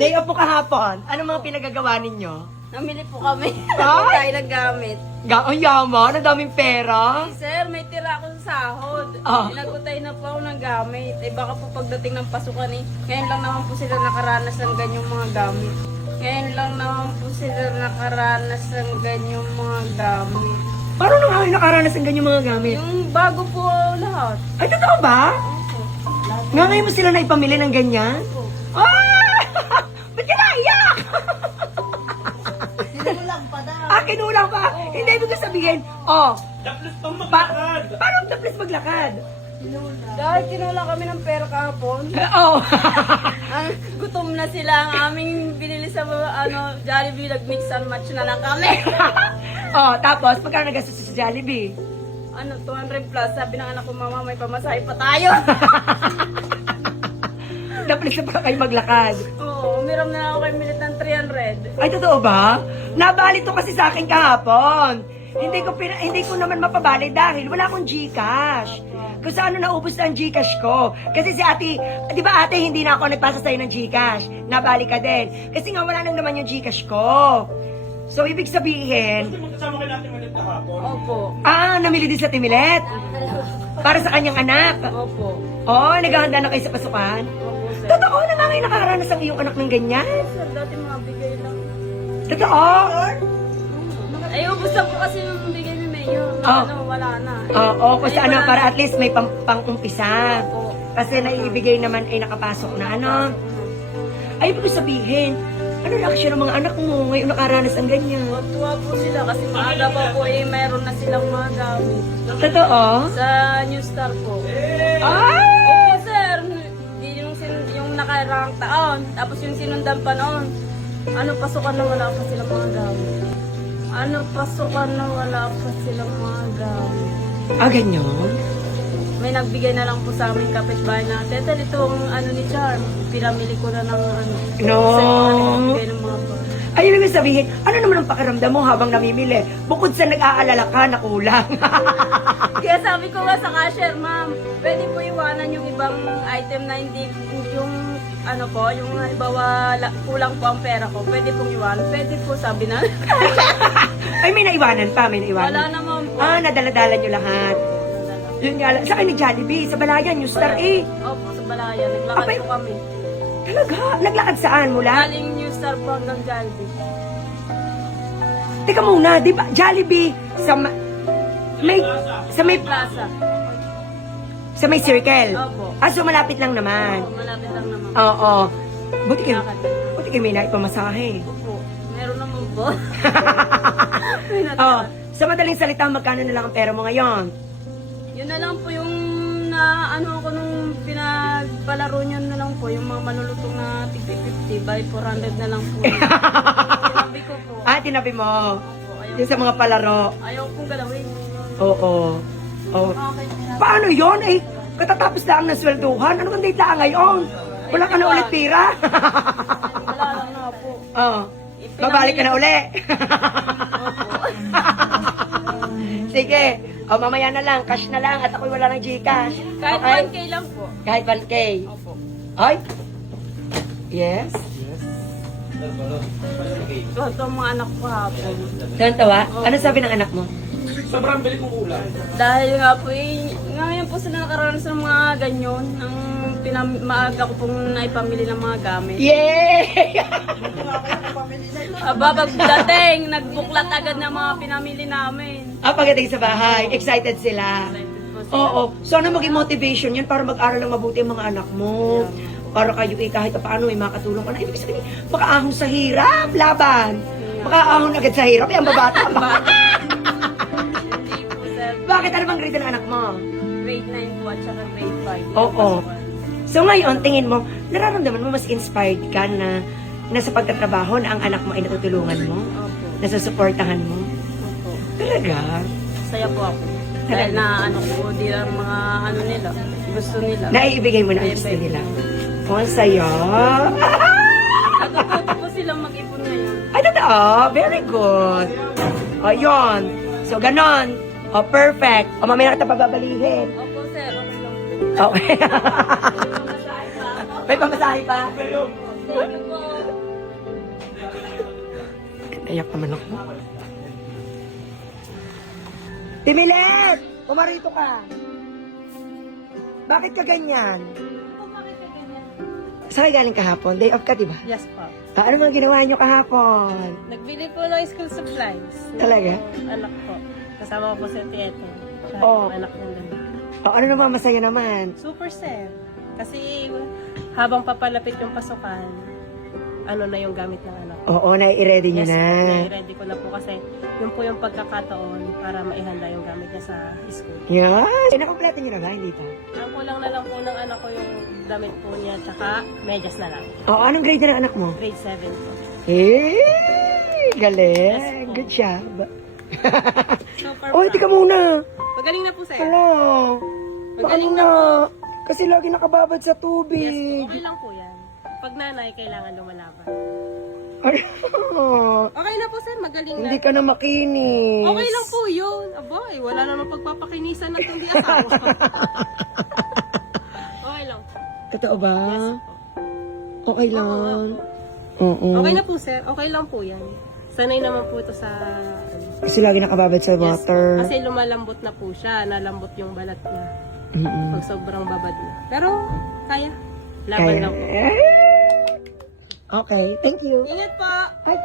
Day off po kahapon. Ano mga pinagagawa ninyo? Namili po kami. Ay! Tayo ng gamit. Ang yaman, ang daming pera. Sir, may tira ako sa sahod. Ah. Inagutay na po ako ng gamit. Eh baka po pagdating ng pasukan ngayon lang naman po sila nakaranas ng ganyang mga gamit. Ngayon lang naman po sila nakaranas ng ganyang mga gamit. Paano nang kayo nakaranas ng ganyang mga gamit? Yung bago po lahat. Ay, totoo ba? Opo. Nga ngayon mo sila na ipamili ng ganyan? Opo. Ah! Ba't ka naiyak? Sinulang pa daw. Kinulang pa. Hindi, ibig ko sabihin, oh, Daplos pang maglakad. paano tapos maglakad? Dahil kinulang kami ng pera kahapon. Oh. Gutom na sila ang aming binili sa Jollibee. Nag-mix and match na lang kami. Oh, tapos, magkano nagastos sa Jollibee? 200 plus. Sabi ng anak ko, mama, may pamasahe pa tayo. Naplis na pa kayo maglakad. Oo, umiram na lang ako kay Milit ng 300. Ay, totoo ba? Nabali to kasi sa akin kahapon. Hindi ko naman mapabali dahil wala akong GCash. Kung saan naubos na ang GCash ko. Kasi si ate, di ba ate, hindi na ako nagpasa sa'yo ng GCash. Nabali ka din. Kasi nga wala nang naman yung GCash ko. So, ibig sabihin, Gusto mo kasama ka natin ulit kahapon? Opo. namili din sa Timilet. Para sa kanyang anak. Opo. Oh, naghahanda na kayo sa pasukan. Opo, sir. Totoo na nga ngayon nakakaranas ang iyong anak ng ganyan. Sir, dati mga bigay lang. Totoo. Ay, ubus na po kasi yung bigay ni Mayor. Oh. Wala na. Oo, kasi Ay, ano, wala para na. at least may pang-umpisa. Opo. Kasi naibigay naman ay nakapasok na ano. Ay, ibig sabihin, ano reaksyon ng mga anak mo ngayon nakaranas ang ganyan? Tuwa po sila kasi maaga pa po mayroon na silang mga gamit. Totoo? Sa New Star po. Ay! Opo, sir. Yung nakarang taon. Tapos yung sinundan pa noon. Pasukan na wala pa silang mga gamit. Pasukan na wala pa silang mga gamit. Ganyan? May nagbigay na lang po sa aming kapitbahay na, Tete, itong ni Charm, pinamili ko na ng No. Kasi nagbigay ng mga po. Ay, ibig sabihin, ano naman ang pakiramdam mo habang namimili? Bukod sa nag-aalala ka na kulang. Kaya sabi ko nga sa cashier, ma'am, pwede po iwanan yung ibang item na hindi, yung yung halimbawa kulang po ang pera ko, pwede pong iwanan. Pwede po, sabi na. Ay, may naiwanan pa, may naiwanan. Wala naman po. Nadala-dala nyo lahat. Yun nga lang. Sa akin ni Jollibee, sa Balayan, New Star eh. Opo, sa Balayan. Naglakad Abay. po kami. Talaga? Naglakad saan mula? Galing New Star po hanggang Jollibee. Teka muna, di ba? Jollibee, sa may Plaza. sa may circle. Opo. So malapit lang naman. Opo, malapit lang naman. Oo. Buti kayo, Lakad. buti kayo may naipamasahe. Opo. Meron naman po. Oo. Sa madaling salita, magkano na lang ang pera mo ngayon? Yun na lang po yung ko nung pinagpalaro nyo na lang po, yung mga malulutong na tig-50 by 400 na lang po. Sinabi ko po. Tinabi mo. Opo, Yung sa mga palaro. ayaw pong galawin. Oo. Oo. Okay. Paano yon? Katatapos lang ng swelduhan. Ano kang date lang ngayon? Wala ka na ulit tira. Wala lang na po. Oo. Babalik ka na uli. Sige. Mamaya na lang. Cash na lang. At ako'y wala ng Gcash. Kahit Okay? 1K lang po. Kahit 1K. Opo. Ay? Yes? Ito ang mga anak ko hapon. Tawa? Ano sabi ng anak mo? Sobrang bilis mong ulan. Dahil nga po, ngayon po sila nakaranas ng mga ganyan. Ang maaga ko pong naipamili ng mga gamit. Yay! Pagdating, nagbuklat agad ng mga pinamili namin. Pagdating sa bahay, excited sila. Oo. Sana maging motivation yun para mag-aral ng mabuti ang mga anak mo. Para kayo kahit paano may makatulong ka na. Ibig sabihin, makaahon sa hirap, laban. Makaahon agad sa hirap. Ang babata ba? Hindi po, sir. Bakit? Ano bang grade ng anak mo? Grade 9 po at saka grade 5. Oo. So ngayon, tingin mo, nararamdaman mo mas inspired ka na sa pagtatrabaho na ang anak mo ay natutulungan mo? Opo. Nasusuportahan mo? Opo. Talaga? Saya po ako. Dahil na ko din ang mga nila. Gusto nila. Naiibigay mo na ang gusto nila. Oh, ang saya. Natututo po silang mag-ipon ngayon. Ay, totoo. Very good. O, yun. So, ganon. O, perfect. O, mamaya na kita pababalihin. Opo, sir. Okay lang po. Okay. Masahe pa. May pamasahe pa? Thank you po. Naiyak naman ako. Timilet! Umarito ka. Bakit ka ganyan? Saan kayo galing kahapon? Day off ka, diba? Yes po. Ano mga ginawa nyo kahapon? Nagbili po ng school supplies. Talaga? Anak ko. Kasama ko po sa Tiete. Siya Oh. yung anak niya din. Ano naman, masaya naman. Super sad. Kasi habang papalapit yung pasukan, ano na yung gamit ng anak ko. Oo, nai-ready nyo Yes, na. ready ko na po kasi yun po yung pagkakataon para maihanda yung gamit niya sa school. Yes! Nakompleto nyo na ba? Hindi pa. Ang kulang na lang po ng anak ko yung damit po niya, tsaka medyas na lang. Oo, anong grade na ng anak mo? Grade 7 po. Galing. Yes, po. Good job. Super Oy, tika muna. Magaling na po sa'yo. Hello. Magaling na Paano na? Kasi lagi nakababad sa Yes, tubig. okay lang po yan. Pag nanay, kailangan lumalaban. Ay, Okay na po sir, magaling na. hindi ka na makinis. Okay lang po yun. Abay, wala namang pagpapakinisan ng hindi asawa. Okay lang po. Totoo ba? Yes po. Okay lang. Oo. Okay na po sir, okay lang po yan. Sanay naman po ito sa... Kasi lagi nakababad sa Yes po. water. Kasi lumalambot na po siya, nalambot yung balat niya. Mm-mm. Pag sobrang babad na. Pero, kaya. Laban Kaya. lang po. Okay, thank you. Ingat po! Ay,